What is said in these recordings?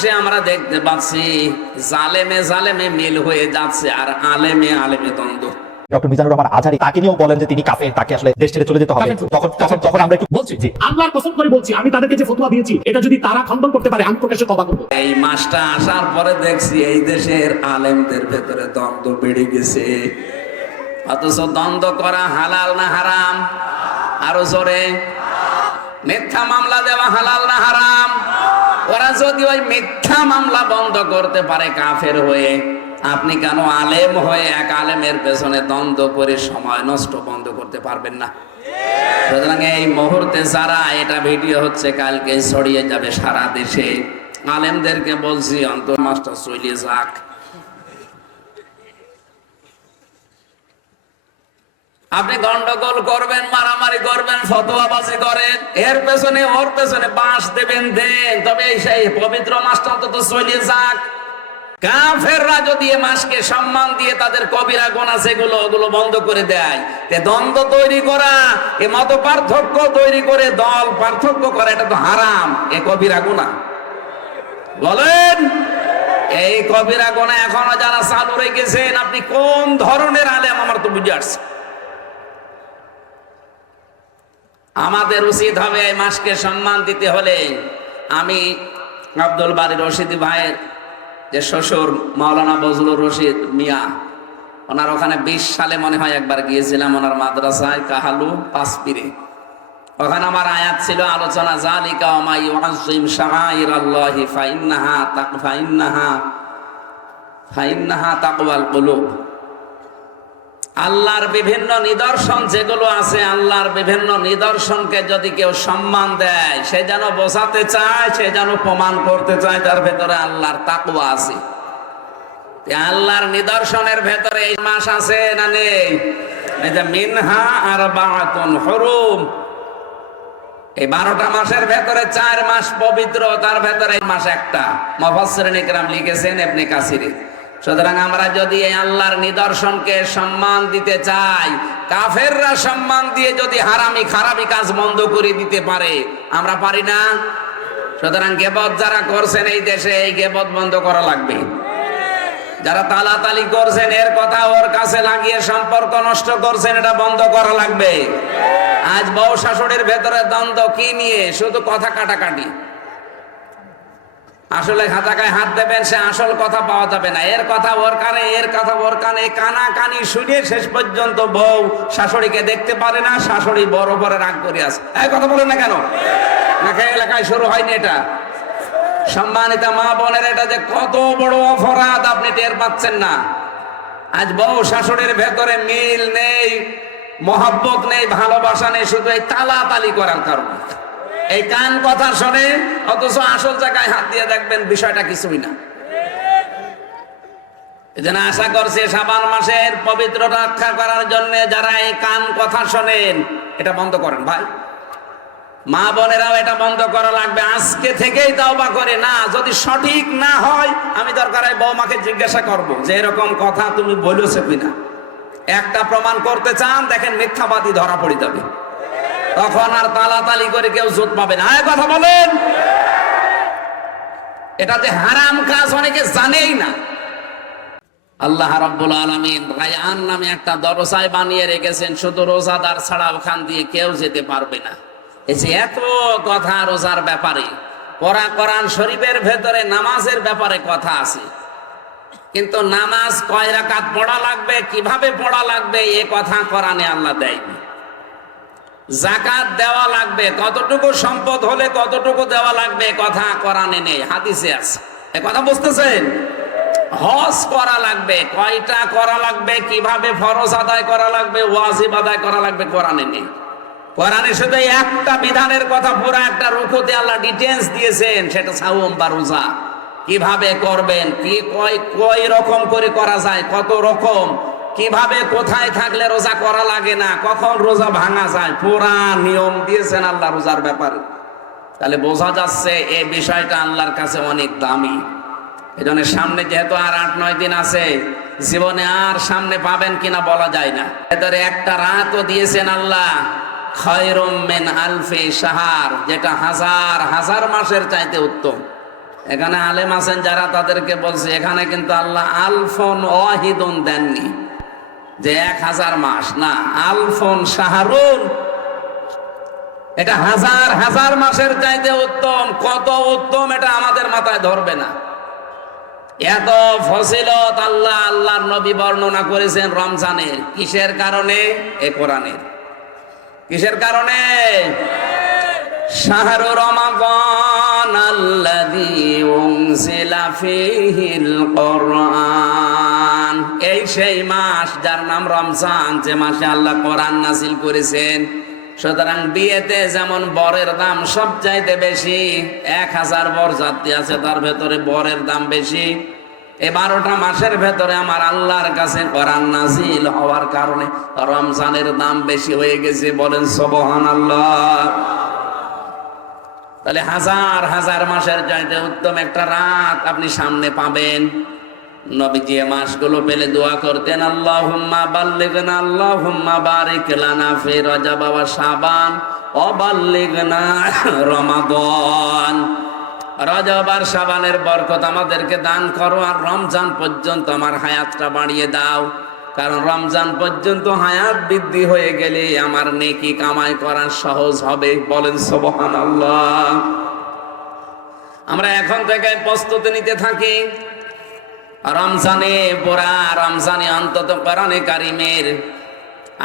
মাসে আমরা দেখতে পাচ্ছি জালেমে জালেমে মিল হয়ে যাচ্ছে আর আলেমে আলেমে দ্বন্দ্ব। ডক্টর মিজানুর রহমান আজহারি তাকে নিয়েও বলেন যে তিনি কাফে তাকে আসলে দেশ ছেড়ে চলে যেতে হবে। তখন তখন তখন আমরা একটু বলছি জি। আল্লাহর কসম করে বলছি আমি তাদেরকে যে ফতোয়া দিয়েছি এটা যদি তারা খণ্ডন করতে পারে আমি প্রকাশ্যে তবা করব। এই মাসটা আসার পরে দেখছি এই দেশের আলেমদের ভেতরে দ্বন্দ্ব বেড়ে গেছে। অথচ দ্বন্দ্ব করা হালাল না হারাম? আরও জোরে। মিথ্যা মামলা দেওয়া হালাল না হারাম? ওরা যদি ওই মিথ্যা মামলা বন্ধ করতে পারে কাফের হয়ে, আপনি কেন আলেম হয়ে এক আলেমের পেছনে দ্বন্দ্ব করে সময় নষ্ট বন্ধ করতে পারবেন না? সুতরাং এই মুহূর্তে যারা এটা ভিডিও হচ্ছে, কালকে ছড়িয়ে যাবে সারা দেশে। আলেমদেরকে বলছি, অন্তর মাস্টার চলিয়ে যাক। আপনি গন্ডগোল করবেন, মারামারি করবেন, ফতোয়াবাজি করেন, এর পেছনে, ওর পেছনে বাঁশ দেবেন, দেন। তবে সেই পবিত্র মাসটা অন্তত চলিয়ে যাক। কাফেররা যদি এ মাসকে সম্মান দিয়ে তাদের কবিরা গোনা সেগুলো, ওগুলো বন্ধ করে দেয়, তে দ্বন্দ্ব তৈরি করা, এ মত পার্থক্য তৈরি করে দল পার্থক্য করা, এটা তো হারাম, এ কবিরা গোনা। বলেন, এই কবিরা গোনা এখনও যারা চালু রেখেছেন, আপনি কোন ধরনের আলেম আমার তো বুঝে আসছে? আমাদের উচিত হবে এই মাসকে সম্মান দিতে হলে আমি আব্দুল বাড়ি রশিদ ভাইয়ের যে শ্বশুর মাওলানা বজলুর রশিদ মিয়া, ওনার ওখানে বিশ সালে মনে হয় একবার গিয়েছিলাম ওনার মাদ্রাসায়, কাহালু পাঁচপিরে ওখানে আমার আয়াত ছিল, আলোচনা, জালিকা ওমাই ওয়াজিম শাআইর আল্লাহি ফাইন্নাহা তাক, ফাইন্নাহা ফাইন্নাহা তাকওয়াল কুলুব। আল্লাহর বিভিন্ন নিদর্শন যেগুলো আছে, আল্লাহর বিভিন্ন নিদর্শনকে যদি কেউ সম্মান দেয়, সে যেন বোঝাতে চায়, সে যেন প্রমাণ করতে চায়, তার ভেতরে আল্লাহর তাকুয়া আছে। আল্লাহর নিদর্শনের ভেতরে এই মাস আছে না নেই? মিনহা আর বাহাতুন হরুম। এই বারোটা মাসের ভেতরে চার মাস পবিত্র, তার ভেতরে এই মাস একটা। মফসরিন ইকরাম লিখেছেন এমনি কাসিরে। সুতরাং আমরা যদি এই আল্লাহর নিদর্শনকে সম্মান দিতে চাই, কাফেররা সম্মান দিয়ে যদি হারামি খারাপি কাজ বন্ধ করে দিতে পারে, আমরা পারি না? সুতরাং গেবত যারা করছেন এই দেশে, এই গেবত বন্ধ করা লাগবে। যারা তালাতালি করছেন, এর কথা ওর কাছে লাগিয়ে সম্পর্ক নষ্ট করছেন, এটা বন্ধ করা লাগবে। আজ বউ শাশুড়ির ভেতরে দ্বন্দ্ব কি নিয়ে? শুধু কথা কাটাকাটি। আসলে খাতাকায় হাত দেবেন, সে আসল কথা পাওয়া যাবে না। এর কথা ওর কানে, এর কথা ওর কানে কানা কানি শুনে শেষ পর্যন্ত বউ শাশুড়িকে দেখতে পারে না, শাশুড়ি বড় বড় রাগ করে আছে। এই কথা বলেন না কেন? নাকি এলাকায় শুরু হয়নি এটা। সম্মানিত মা বোনের এটা যে কত বড় অপরাধ আপনি টের পাচ্ছেন না। আজ বউ শাশুড়ির ভেতরে মিল নেই, মহাব্বত নেই, ভালোবাসা নেই, শুধু এই তালাতালি করার কারণে। এই কান কথা শোনে, অথচ আসল জায়গায় হাত দিয়ে দেখবেন বিষয়টা কিছুই না। এজন্য আশা করছে সাবান মাসের পবিত্র রক্ষা করার জন্য যারা এই কান কথা শোনেন, এটা বন্ধ করেন ভাই। মা বোনেরাও এটা বন্ধ করা লাগবে। আজকে থেকেই তাওবা করে, না, যদি সঠিক না হয়, আমি দরকার বৌমাকে জিজ্ঞাসা করব যে এরকম কথা তুমি বলেছ কিনা। একটা প্রমাণ করতে চান, দেখেন মিথ্যাবাদী ধরা পড়ে যাবে। তখন আর তালাতালি করে কেউ জোট পাবে না। কথা বলেন। এটা যে হারাম কাজ অনেকে জানেই না। আল্লাহ রাব্বুল আলামিন রায়ান নামে একটা দরজায় বানিয়ে রেখেছেন, শুধু রোজাদার ছাড়া ওখান দিয়ে কেউ যেতে পারবে না। এই যে এত কথা রোজার ব্যাপারে, পড়া কোরআন শরীফের ভেতরে নামাজের ব্যাপারে কথা আছে। কিন্তু নামাজ কয় রাকাত পড়া লাগবে, কীভাবে পড়া লাগবে, এ কথা কোরআনে আল্লাহ দেয়নি। জাকাত দেওয়া লাগবে, কতটুকু সম্পদ হলে কতটুকু দেওয়া লাগবে কথা কোরআনে নেই, হাদিসে আছে। কথা বুঝতেছেন? হজ করা লাগবে, কয়টা করা লাগবে, কীভাবে ফরজ আদায় করা লাগবে, ওয়াজিব আদায় করা লাগবে কোরআনে নেই। কোরআনে শুধু একটা বিধানের কথা, পুরো একটা রুকুতে আল্লাহ ডিটেলস দিয়েছেন, সেটা সাউম বা রোজা। কীভাবে করবেন, কি কয় কয় রকম করে করা যায়, কত রকম? কীভাবে কোথায় থাকলে রোজা করা লাগে না, কখন রোজা ভাঙা যায়, পুরা নিয়ম দিয়েছেন আল্লাহ রোজার ব্যাপারে। তাহলে বোঝা যাচ্ছে এই বিষয়টা আল্লাহর কাছে অনেক দামি। এই সামনে যেহেতু আর আট, নয় দিন আছে, জীবনে আর সামনে পাবেন কিনা বলা যায় না। ভেতরে একটা রাতও দিয়েছেন আল্লাহ, খয়রুম মিন আলফি সাহার যেটা হাজার হাজার মাসের চাইতে উত্তম। এখানে আলেম আছেন যারা তাদেরকে বলছে, এখানে কিন্তু আল্লাহ আলফন ওয়াহিদন দেননি। যে এক হাজার মাস, না, আলফন শাহরুন এটা হাজার হাজার মাসের চাইতে উত্তম। কত উত্তম এটা আমাদের মাথায় ধরবে না। এত ফসিলত আল্লাহ, আল্লাহর নবী বর্ণনা করেছেন রমজানের। কিসের কারণে? এ কোরআনের। কিসের কারণে? শাহরু রমাদান আল্লাযী উনজিলা ফীহিল কোরআন। এই সেই মাস যার নাম রমজান, যে মাসে আল্লাহ কোরআন নাজিল করেছেন। সুতরাং বিয়েতে যেমন বরের দাম সব চাইতে বেশি, এক হাজার বর যাত্রী আছে, তার ভেতরে বরের দাম বেশি। এই বারোটা মাসের ভেতরে আমার আল্লাহর কাছে কোরআন নাজিল হওয়ার কারণে রমজানের দাম বেশি হয়ে গেছে বলেন সবহান আল্লাহ তাহলে হাজার হাজার মাসের চাইতে উত্তম একটা রাত আপনি সামনে পাবেন। নবীজি মাসগুলো পেলে দোয়া করতেন আল্লাহ হুম্মা বাল্লিগনা আল্লাহ হুম্মা বারিক লানা ফি রজব ওয়া শাবান ও বাল্লিগনা রমাদান। রজব আর শাবানের বরকত আমাদেরকে দান করো আর রমজান পর্যন্ত আমার হায়াতটা বাড়িয়ে দাও। কারণ রমজান পর্যন্ত হায়াত বৃদ্ধি হয়ে গেলে আমার নেকি কামাই করা সহজ হবে। বলেন, সুবহানাল্লাহ। আমরা এখন থেকে প্রস্তুতি নিতে থাকি। রমজানে পড়া, রমজানে অন্তত কোরআনে কারিমের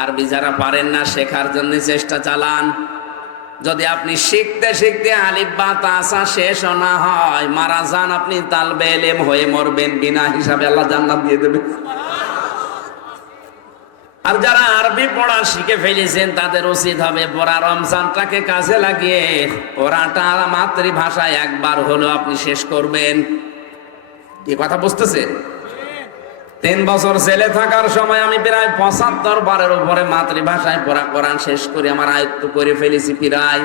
আরবি যারা পারেন না, শেখার জন্য চেষ্টা চালান। যদি আপনি শিখতে শিখতে আলিফ বা তাসা শেষ না হয়, মারা যান আপনি তালবে এলেম হয়ে মরবেন বিনা হিসাবে আল্লাহ জান্নাত দিয়ে দেবে। আর যারা আরবি পড়া শিখে ফেলেছেন, তাদের উচিত হবে পড়া। রমজানটাকে কাজে লাগিয়ে, পড়াটা মাতৃভাষায় একবার হলেও আপনি শেষ করবেন। কি কথা বুঝতেছেন তিন বছর ছেলে থাকার সময় আমি প্রায় পঁচাত্তর বারের উপরে মাতৃভাষায় পড়া কোরআন শেষ করে আমার আয়ত্ত করে ফেলেছি প্রায়।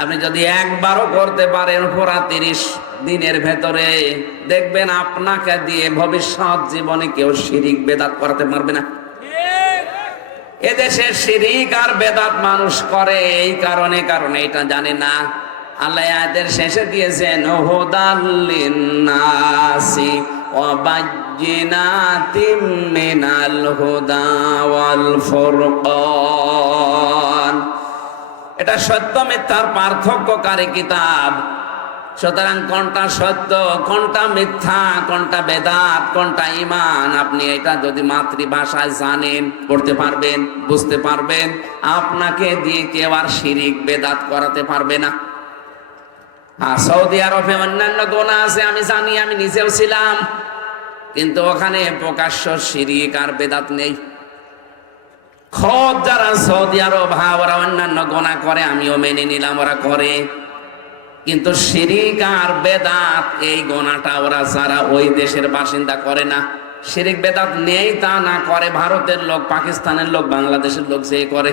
আপনি যদি একবারও করতে পারেন পুরা তিরিশ দিনের ভেতরে দেখবেন আপনাকে দিয়ে ভবিষ্যৎ জীবনে কেউ শিরিক বেদাত করাতে পারবে না। এদেশে শিরিক আর বেদাত মানুষ করে, এই কারণে কারণে, এটা জানে না। আল্লাহ শেষে দিয়েছেন হুদাল্লিন্নাসি ওয়াবাজ্জিনাতিম মিনাল হুদা ওয়াল এটা সত্য মিথ্যার পার্থক্যকারী কিতাব। সুতরাং কোনটা সত্য, কোনটা মিথ্যা, কোনটা বেদাত, কোনটা ইমান আপনি এটা যদি মাতৃভাষায় জানেন, পড়তে পারবেন, বুঝতে পারবেন, আপনাকে দিয়ে কেউ আর শিরিক, বেদাত করাতে পারবে না। আর সৌদি আরবে অন্যান্য গোনা আছে, আমি জানি, আমি নিজেও ছিলাম। কিন্তু ওখানে প্রকাশ্য শিরিক আর বেদাত নেই। খোদ যারা সৌদি আরব হা ওরা অন্যান্য গোনা করে, আমিও মেনে নিলাম, ওরা করে। কিন্তু শিরিক আর বেদাত, এই গোনাটা ওরা যারা ওই দেশের বাসিন্দা করে না। শিরিক বেদাত নেই তা না করে, ভারতের লোক, পাকিস্তানের লোক, বাংলাদেশের লোক যে করে।